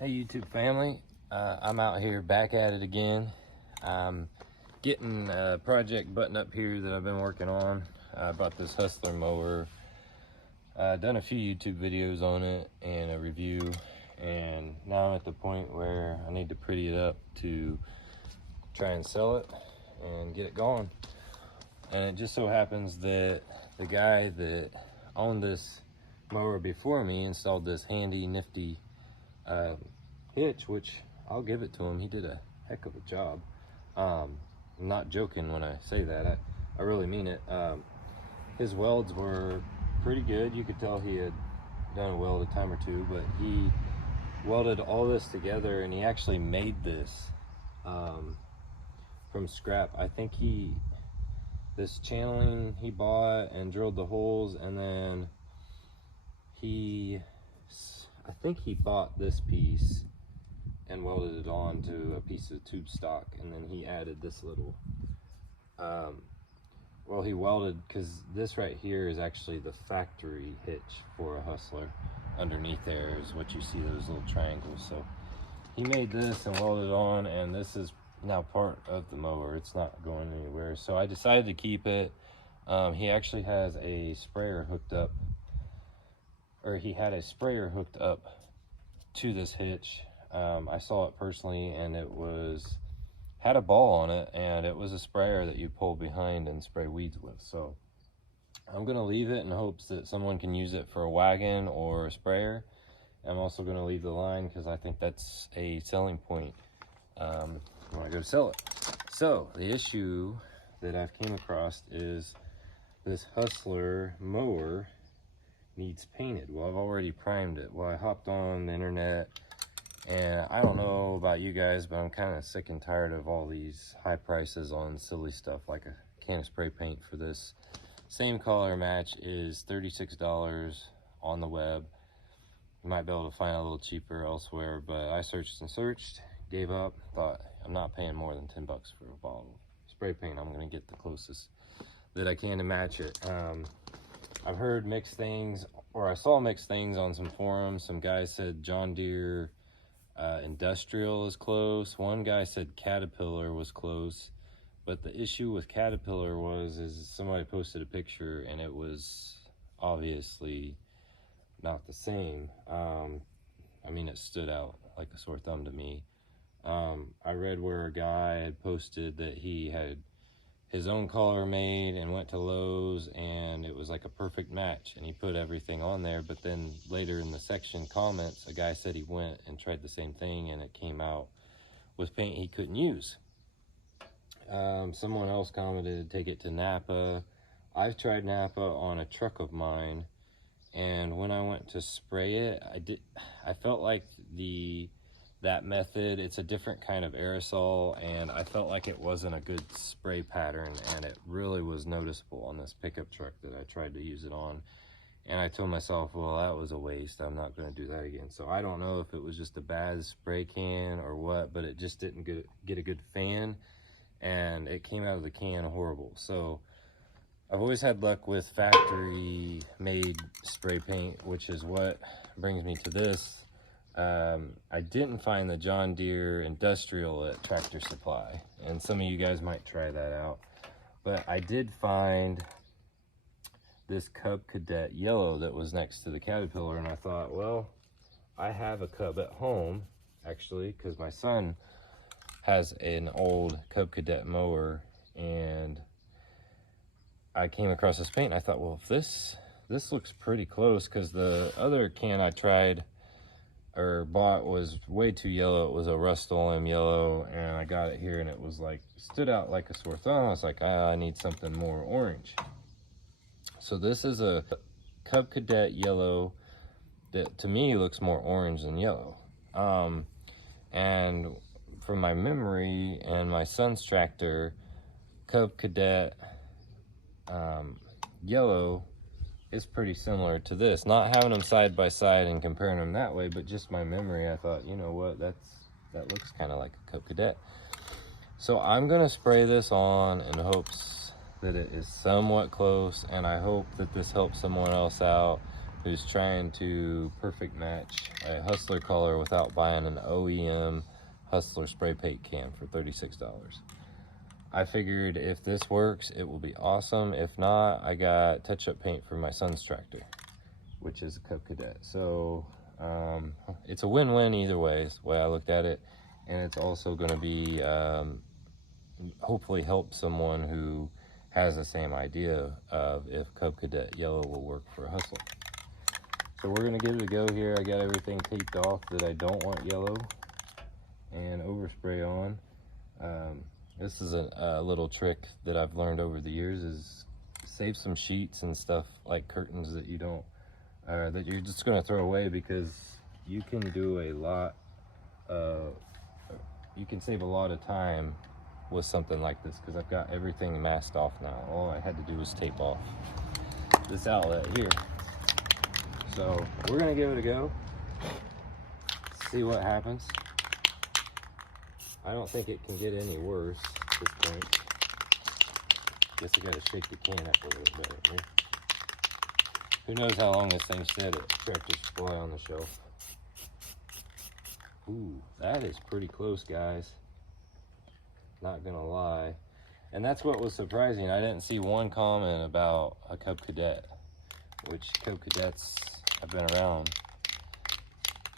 Hey YouTube family, I'm out here back at it again. I'm getting a project button up here that I've been working on. I bought this Hustler mower. Done a few YouTube videos on it and a review, and now I'm at the point where I need to pretty it up to try and sell it and get it going. And it just so happens that the guy that owned this mower before me installed this handy nifty hitch, which I'll give it to him. He did a heck of a job. I'm not joking when I say that. I really mean it. His welds were pretty good. You could tell he had done a weld a time or two, but he welded all this together, and he actually made this from scrap. I think this channeling he bought and drilled the holes, and then I think he bought this piece and welded it on to a piece of tube stock, and then he added this little well, he welded, because this right here is actually the factory hitch for a Hustler. Underneath there is what you see, those little triangles. So he made this and welded it on, and this is now part of the mower. It's not going anywhere, so I decided to keep it. He actually has a sprayer hooked up, or he had a sprayer hooked up to this hitch. I saw it personally, and it had a ball on it, and it was a sprayer that you pull behind and spray weeds with. So I'm gonna leave it in hopes that someone can use it for a wagon or a sprayer. I'm also gonna leave the line because I think that's a selling point when I go to sell it. So the issue that I've came across is this Hustler mower needs painted. Well, I've already primed it. Well, I hopped on the internet, and I don't know about you guys, but I'm kind of sick and tired of all these high prices on silly stuff. Like a can of spray paint for this same color match is $36 on the web. You might be able to find a little cheaper elsewhere, but I searched and searched, gave up, thought I'm not paying more than 10 bucks for a bottle of spray paint. I'm gonna get the closest that I can to match it. I've heard mixed things, or I saw mixed things on some forums. Some guys said John Deere Industrial is close. One guy said Caterpillar was close, but the issue with Caterpillar is somebody posted a picture and it was obviously not the same. I mean, it stood out like a sore thumb to me. I read where a guy had posted that he had his own color made and went to Lowe's, and it was like a perfect match, and he put everything on there. But then later in the section comments, a guy said he went and tried the same thing and it came out with paint he couldn't use. Someone else commented, take it to Napa. I've tried Napa on a truck of mine, and when I went to spray it, I felt like that method, it's a different kind of aerosol, and I felt like it wasn't a good spray pattern, and it really was noticeable on this pickup truck that I tried to use it on. And I told myself, well, that was a waste. I'm not going to do that again. So I don't know if it was just a bad spray can or what, but it just didn't get a good fan, and it came out of the can horrible. So I've always had luck with factory made spray paint, which is what brings me to this. I didn't find the John Deere Industrial at Tractor Supply, and some of you guys might try that out, but I did find this Cub Cadet yellow that was next to the Caterpillar, and I thought, well, I have a Cub at home, actually, because my son has an old Cub Cadet mower, and I came across this paint, and I thought, well, if this looks pretty close, because the other can I tried or bought was way too yellow. It was a Rust-Oleum yellow, and I got it here, and it was like, stood out like a sore thumb. I was like, I need something more orange. So this is a Cub Cadet yellow that to me looks more orange than yellow. And from my memory and my son's tractor, Cub Cadet yellow is pretty similar to this. Not having them side by side and comparing them that way, but just my memory, I thought, you know what, that looks kind of like a Cub Cadet. So I'm gonna spray this on in hopes that it is somewhat close, and I hope that this helps someone else out who's trying to perfect match a Hustler color without buying an OEM Hustler spray paint can for $36. I figured if this works, it will be awesome. If not, I got touch-up paint for my son's tractor, which is a Cub Cadet. So it's a win-win either way, is the way I looked at it. And it's also going to be hopefully help someone who has the same idea of if Cub Cadet yellow will work for a Hustler. So we're going to give it a go here. I got everything taped off that I don't want yellow and overspray on. This is a little trick that I've learned over the years, is save some sheets and stuff like curtains that you don't, that you're just going to throw away, because you can do a lot, you can save a lot of time with something like this, because I've got everything masked off now. All I had to do was tape off this outlet here. So we're going to give it a go, see what happens. I don't think it can get any worse at this point. Guess I gotta shake the can up a little bit here. Who knows how long this thing sat at Tractor Supply on the shelf. Ooh, that is pretty close, guys. Not gonna lie. And that's what was surprising. I didn't see one comment about a Cub Cadet, which Cub Cadets have been around,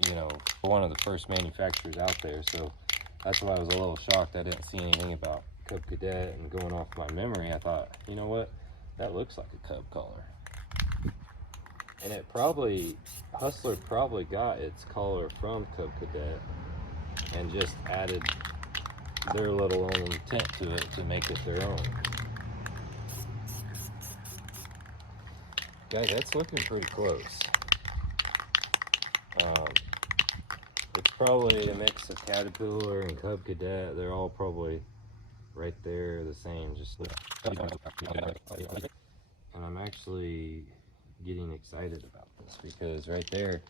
you know, one of the first manufacturers out there. So that's why I was a little shocked I didn't see anything about Cub Cadet. And going off my memory, I thought, you know what, that looks like a Cub collar. And it probably, Hustler probably got its collar from Cub Cadet and just added their little own tint to it to make it their own. Guys, that's looking pretty close. It's probably a mix of Caterpillar and Cub Cadet. They're all probably right there the same. Just and I'm actually getting excited about this, because right there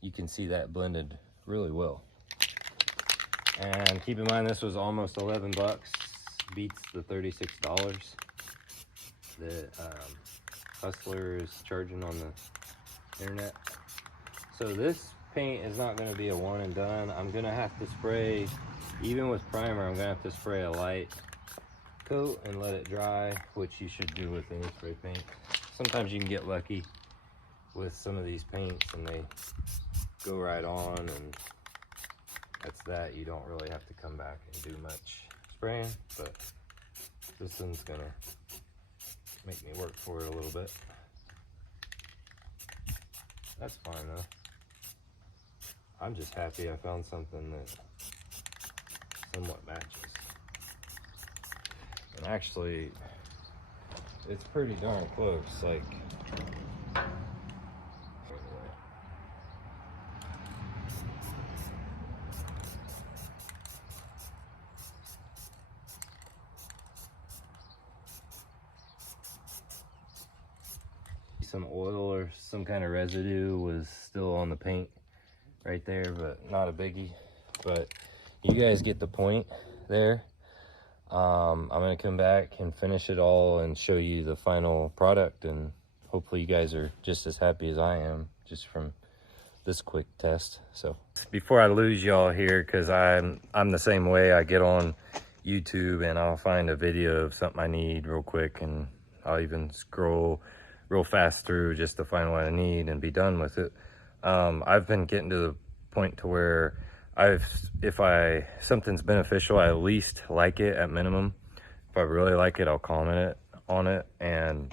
you can see that blended really well. And keep in mind, this was almost 11 bucks, beats the $36 that Hustler is charging on the internet. So this paint is not going to be a one and done. I'm going to have to spray, even with primer, I'm going to have to spray a light coat and let it dry, which you should do with any spray paint. Sometimes you can get lucky with some of these paints and they go right on, and that's that. You don't really have to come back and do much spraying, but this one's going to make me work for it a little bit. That's fine though. I'm just happy I found something that somewhat matches. And actually, it's pretty darn close. Like, some oil or some kind of residue was still on the paint right there, but not a biggie. But you guys get the point there. I'm gonna come back and finish it all and show you the final product, and hopefully you guys are just as happy as I am just from this quick test. So before I lose y'all here, because I'm the same way, I get on YouTube and I'll find a video of something I need real quick, and I'll even scroll real fast through just to find what I need and be done with it. I've been getting to the point to where if something's beneficial, I at least like it at minimum. If I really like it, I'll comment on it and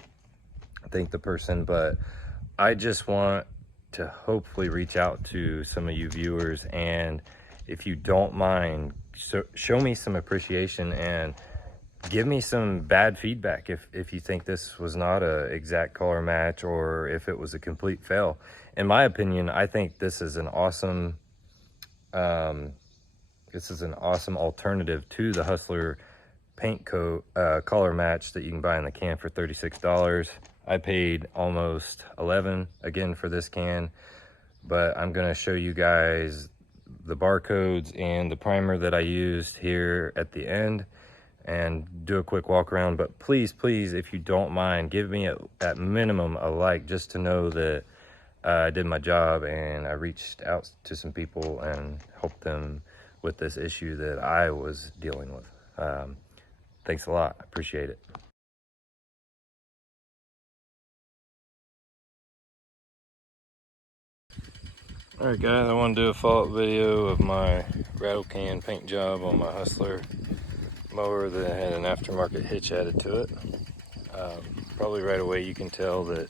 thank the person. But I just want to hopefully reach out to some of you viewers, and if you don't mind, show me some appreciation and give me some bad feedback if you think this was not a exact color match, or if it was a complete fail. In my opinion, I think this is an awesome alternative to the Hustler paint coat color match that you can buy in the can for $36. I paid almost $11 again for this can, but I'm going to show you guys the barcodes and the primer that I used here at the end and do a quick walk around. But please, if you don't mind, give me at minimum a like, just to know that I did my job and I reached out to some people and helped them with this issue that I was dealing with. Thanks a lot. I appreciate it. Alright guys, I want to do a follow-up video of my rattle can paint job on my Hustler mower that had an aftermarket hitch added to it. Probably right away you can tell that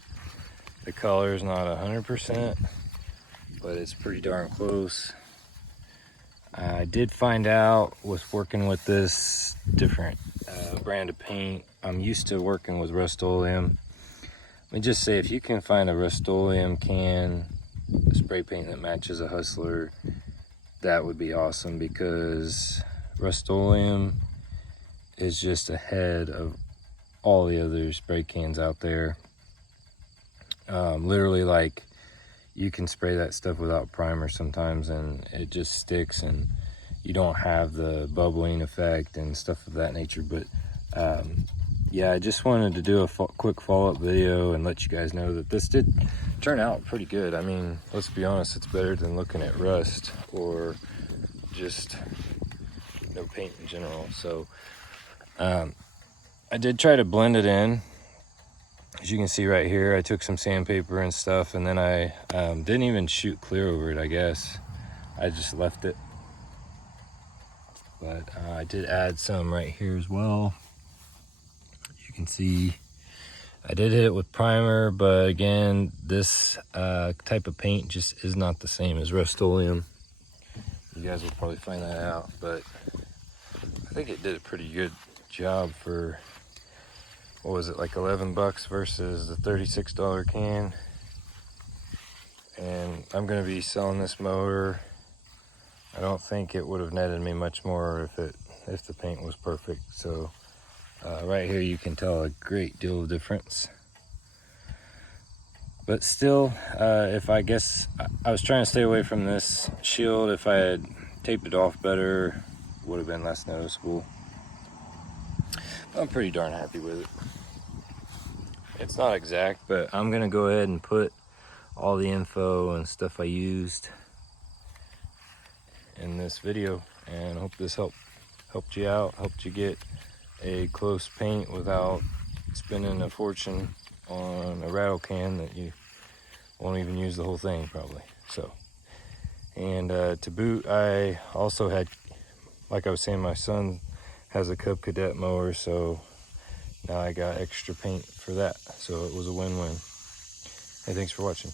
the color is not 100%, but it's pretty darn close. I did find out with working with this different brand of paint. I'm used to working with Rust-Oleum. Let me just say, if you can find a Rust-Oleum can, a spray paint that matches a Hustler, that would be awesome, because Rust-Oleum is just ahead of all the other spray cans out there. Literally, like, you can spray that stuff without primer sometimes and it just sticks and you don't have the bubbling effect and stuff of that nature. But yeah, I just wanted to do a quick follow-up video and let you guys know that this did turn out pretty good. I mean, let's be honest, it's better than looking at rust or just no paint in general. So I did try to blend it in. As you can see right here, I took some sandpaper and stuff, and then I didn't even shoot clear over it, I guess. I just left it. But I did add some right here as well. You can see I did hit it with primer, but again, this type of paint just is not the same as Rust-Oleum. You guys will probably find that out, but I think it did a pretty good job for, what was it, like 11 bucks versus the $36 can. And I'm gonna be selling this mower. I don't think it would have netted me much more if the paint was perfect. So right here you can tell a great deal of difference. But still, if I guess I was trying to stay away from this shield. If I had taped it off better, it would have been less noticeable. I'm pretty darn happy with it. It's not exact, but I'm gonna go ahead and put all the info and stuff I used in this video, and I hope this helped you out, helped you get a close paint without spending a fortune on a rattle can that you won't even use the whole thing probably. So, and to boot, I also had, like I was saying, my son has a Cub Cadet mower, so now I got extra paint for that. So it was a win-win. Hey, thanks for watching.